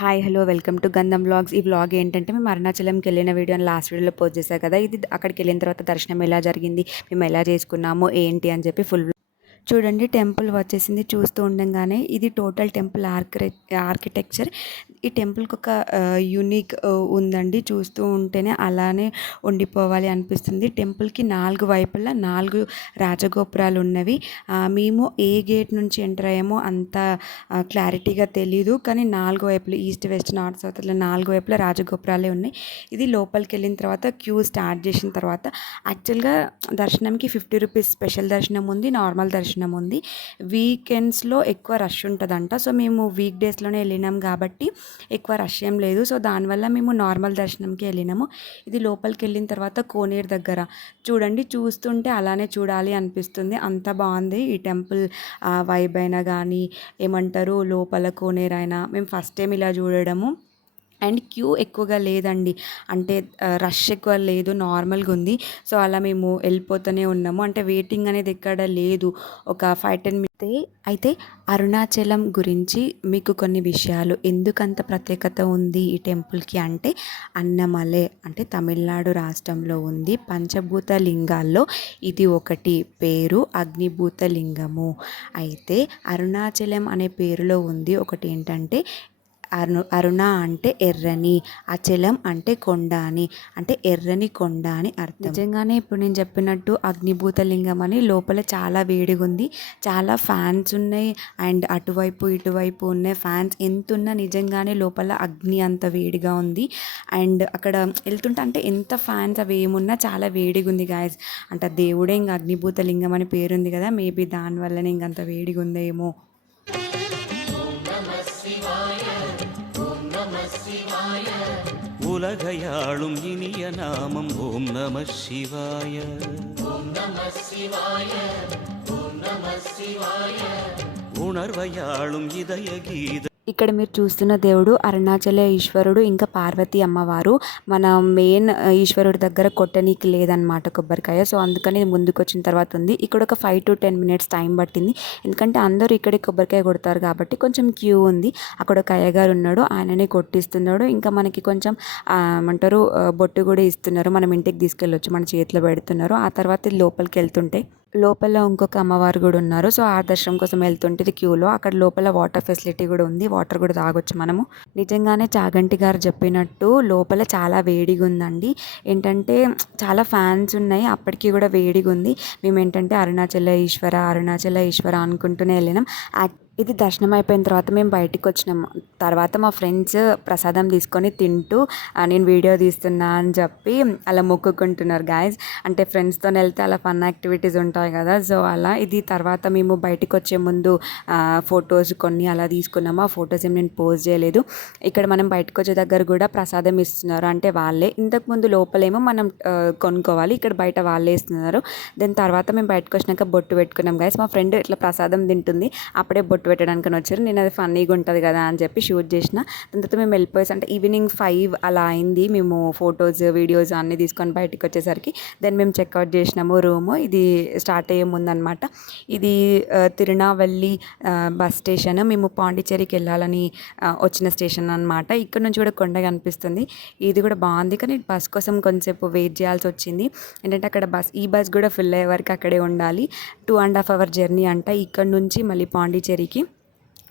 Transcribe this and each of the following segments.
Hi hello welcome to Gandham vlogs. ఈ vlog ఏంటంటే మేము అరుణాచలంకి వెళ్ళిన వీడియోని లాస్ట్ వీడియోలో పోస్ట్ చేశారు కదా. ఇది అక్కడికి వెళ్ళిన తర్వాత దర్శనం ఎలా జరిగింది మేము ఎలా చేసుకున్నాము ఏంటి అని చెప్పి ఫుల్ చూడండి టెంపుల్ వచ్చేసింది. చూస్తూ ఉండగానే ఇది టోటల్ టెంపుల్ ఆర్కిటె ఆర్కిటెక్చర్. ఈ టెంపుల్కి ఒక యూనిక్ ఉందండి. చూస్తూ ఉంటేనే అలానే ఉండిపోవాలి అనిపిస్తుంది. టెంపుల్కి నాలుగు వైపులా నాలుగు రాజగోపురాలు ఉన్నవి. మేము ఏ గేట్ నుంచి ఎంటర్ అయ్యామో అంత క్లారిటీగా తెలీదు. కానీ నాలుగు వైపులు ఈస్ట్ వెస్ట్ నార్త్ సౌత్ అట్లా నాలుగు వైపులా రాజగోపురాలే ఉన్నాయి. ఇది లోపలికి వెళ్ళిన తర్వాత క్యూ స్టార్ట్ చేసిన తర్వాత యాక్చువల్గా దర్శనంకి ఫిఫ్టీ రూపీస్ స్పెషల్ దర్శనం ఉంది. నార్మల్ దర్శనం ఉంది. వీకెండ్స్లో ఎక్కువ రష్ ఉంటుందంట. సో మేము వీక్ డేస్లోనే వెళ్ళినాం కాబట్టి ఎక్కువ రష్ ఏం లేదు. సో దానివల్ల మేము నార్మల్ దర్శనంకి వెళ్ళినాము. ఇది లోపలికి వెళ్ళిన తర్వాత కోనేరు దగ్గర. చూడండి చూస్తుంటే అలానే చూడాలి అనిపిస్తుంది. అంత బాగుంది. ఈ టెంపుల్ వైబ్ అయినా కానీ ఏమంటారు లోపల కోనేరు అయినా. మేము ఫస్ట్ టైం ఇలా చూడడము. అండ్ క్యూ ఎక్కువగా లేదండి. అంటే రష్ ఎక్కువ లేదు నార్మల్గా ఉంది. సో అలా మేము వెళ్ళిపోతూనే ఉన్నాము. అంటే వెయిటింగ్ అనేది ఎక్కడ లేదు. ఒక ఫైవ్ టెన్ మినిట్స్. అయితే అరుణాచలం గురించి మీకు కొన్ని విషయాలు. ఎందుకంత ప్రత్యేకత ఉంది ఈ టెంపుల్కి అంటే అన్నమలై అంటే తమిళనాడు రాష్ట్రంలో ఉంది. పంచభూత లింగాల్లో ఇది ఒకటి పేరు అగ్నిభూత లింగము అయితే అరుణాచలం అనే పేరులో ఉంది. ఒకటి ఏంటంటే అరుణు అరుణ అంటే ఎర్రని అచలం అంటే కొండ అని అంటే ఎర్రని కొండ అని అర్థం. నిజంగానే ఇప్పుడు నేను చెప్పినట్టు అగ్నిభూతలింగం అని లోపల చాలా వేడిగా ఉంది చాలా ఫ్యాన్స్ ఉన్నాయి అండ్ అటువైపు ఇటువైపు ఉన్నాయి ఫ్యాన్స్ ఎంత ఉన్నా నిజంగానే లోపల అగ్ని అంత వేడిగా ఉంది. అండ్ అక్కడ వెళ్తుంటే అంటే ఎంత ఫ్యాన్స్ అవి ఏమున్నా చాలా వేడిగా ఉంది గాయస్ అంటే దేవుడే ఇంకా అగ్నిభూత లింగం అని పేరుంది కదా మేబీ దానివల్లనే ఇంకంత వేడిగా ఉందేమో உலகையாளும் இனிய நாமம். ஓம் நம சிவாய. உணர்வையாளும் இதய கீத. ఇక్కడ మీరు చూస్తున్న దేవుడు అరుణాచల ఈశ్వరుడు ఇంకా పార్వతి అమ్మవారు. మన మెయిన్ ఈశ్వరుడి దగ్గర కొట్టనీకి లేదనమాట కొబ్బరికాయ. సో అందుకని ముందుకు వచ్చిన తర్వాత ఉంది. ఇక్కడ ఒక five to ten minutes time పట్టింది. ఎందుకంటే అందరూ ఇక్కడే కొబ్బరికాయ కొడతారు కాబట్టి కొంచెం క్యూ ఉంది. అక్కడ ఒక అయ్యగారు ఉన్నాడు. ఆయననే కొట్టిస్తున్నాడు. ఇంకా మనకి కొంచెం ఏమంటారు బొట్టు కూడా ఇస్తున్నారు. మనం ఇంటికి తీసుకెళ్ళొచ్చు. మన చేతిలో పెడుతున్నారు. ఆ తర్వాత లోపలికి వెళ్తుంటే లోపల ఇంకొక అమ్మవారు కూడా ఉన్నారు. సో ఆ దర్శనం కోసం వెళ్తుంటే ఇది క్యూలో. అక్కడ లోపల వాటర్ ఫెసిలిటీ కూడా ఉంది. వాటర్ కూడా తాగొచ్చు మనము. నిజంగానే చాగంటి గారు చెప్పినట్టు లోపల చాలా వేడిగా ఉందండి. ఏంటంటే చాలా ఫ్యాన్స్ ఉన్నాయి. అప్పటికి కూడా వేడిగా ఉంది. మేము ఏంటంటే అరుణాచల ఈశ్వర అరుణాచల ఈశ్వర అనుకుంటూనే వెళ్ళినాం. ఇది దర్శనం అయిపోయిన తర్వాత మేము బయటికి వచ్చినాము. తర్వాత మా ఫ్రెండ్స్ ప్రసాదం తీసుకొని తింటూ నేను వీడియో తీస్తున్నా అని చెప్పి అలా మొక్కుకుంటున్నారు గాయస్ అంటే ఫ్రెండ్స్తో వెళ్తే అలా ఫన్ యాక్టివిటీస్ ఉంటాయి కదా. సో అలా ఇది తర్వాత మేము బయటికి వచ్చే ముందు ఫొటోస్ కొన్ని అలా తీసుకున్నాము. ఆ ఫొటోస్ ఏం నేను పోస్ట్ చేయలేదు. ఇక్కడ మనం బయటకు వచ్చే దగ్గర కూడా ప్రసాదం ఇస్తున్నారు. అంటే వాళ్ళే. ఇంతకుముందు లోపలేమో మనం కొనుక్కోవాలి. ఇక్కడ బయట వాళ్ళే ఇస్తున్నారు. దాని తర్వాత మేము బయటకు వచ్చినాక బొట్టు పెట్టుకున్నాం గైస్ మా ఫ్రెండ్ ఇట్లా ప్రసాదం తింటుంది. అప్పుడే బొట్టు పెట్టడానికి వచ్చారు నేను అది ఫన్నీగా ఉంటుంది కదా అని చెప్పి షూట్ చేసిన. దాని తర్వాత మేము వెళ్ళిపోయేసి అంటే ఈవినింగ్ ఫైవ్ అలా అయింది. మేము ఫొటోస్ వీడియోస్ అన్నీ తీసుకొని బయటకు వచ్చేసరికి దెన్ మేము చెక్అవుట్ చేసినాము రూము. ఇది స్టార్ట్ అయ్యే ముందనమాట. ఇది తిరునావల్లి బస్ స్టేషన్. మేము పాండిచ్చేరికి వెళ్ళాలని వచ్చిన స్టేషన్ అనమాట. ఇక్కడ నుంచి కూడా కొండ కనిపిస్తుంది. ఇది కూడా బాగుంది. కానీ బస్ కోసం కొంచెంసేపు వెయిట్ చేయాల్సి వచ్చింది ఏంటంటే అక్కడ బస్ ఈ బస్ కూడా ఫుల్ అయ్యే వరకు అక్కడే ఉండాలి. Two and half hour journey అంట. ఇక్కడ నుంచి మళ్ళీ పాండిచ్చేరికి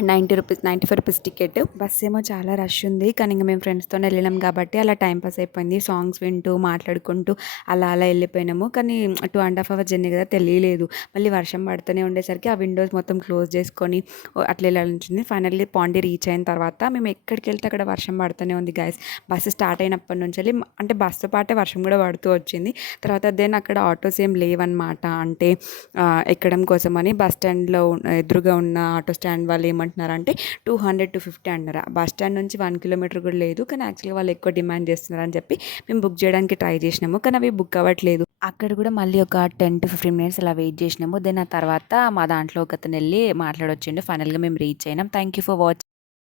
ninety rupees ninety five rupees ticket. Bus ఏమో చాలా రష్ ఉంది కానీ ఇంకా మేము ఫ్రెండ్స్తో వెళ్ళినాం కాబట్టి అలా టైం పాస్ అయిపోయింది. సాంగ్స్ వింటూ మాట్లాడుకుంటూ అలా అలా వెళ్ళిపోయినాము. కానీ two and half hour journey కదా తెలియలేదు. మళ్ళీ వర్షం పడుతూనే ఉండేసరికి ఆ విండోస్ మొత్తం క్లోజ్ చేసుకొని అట్లా వెళ్ళాల్సింది ఫైనల్లీ పాండి రీచ్ అయిన తర్వాత మేము ఎక్కడికి వెళ్తే అక్కడ వర్షం పడుతూనే ఉంది గాయస్ బస్సు స్టార్ట్ అయినప్పటి నుంచి వెళ్ళి అంటే బస్సు పాటే వర్షం కూడా పడుతూ వచ్చింది. తర్వాత దెన్ అక్కడ ఆటోస్ ఏం లేవన్నమాట. అంటే ఎక్కడం కోసమని బస్ స్టాండ్లో ఎదురుగా ఉన్న ఆటో స్టాండ్ వాళ్ళు అంటే టూ హండ్రెడ్ టు ఫిఫ్టీ అన్నారు బస్ స్టాండ్ నుంచి వన్ కిలోమీటర్ కూడా లేదు కానీ యాక్చువల్గా వాళ్ళు ఎక్కువ డిమాండ్ చేస్తున్నారు అని చెప్పి మేము బుక్ చేయడానికి ట్రై చేసినాము కానీ అవి బుక్ అవ్వట్లేదు. అక్కడ కూడా మళ్ళీ ఒక టెన్ టు ఫిఫ్టీన్ మినిట్స్ అలా వెయిట్ చేసినాము. దెన్ ఆ తర్వాత మా దాంట్లో ఒకతను వెళ్ళి మాట్లాడొచ్చిండు. ఫైనల్గా మేము రీచ్ అయినాం. Thank you for watching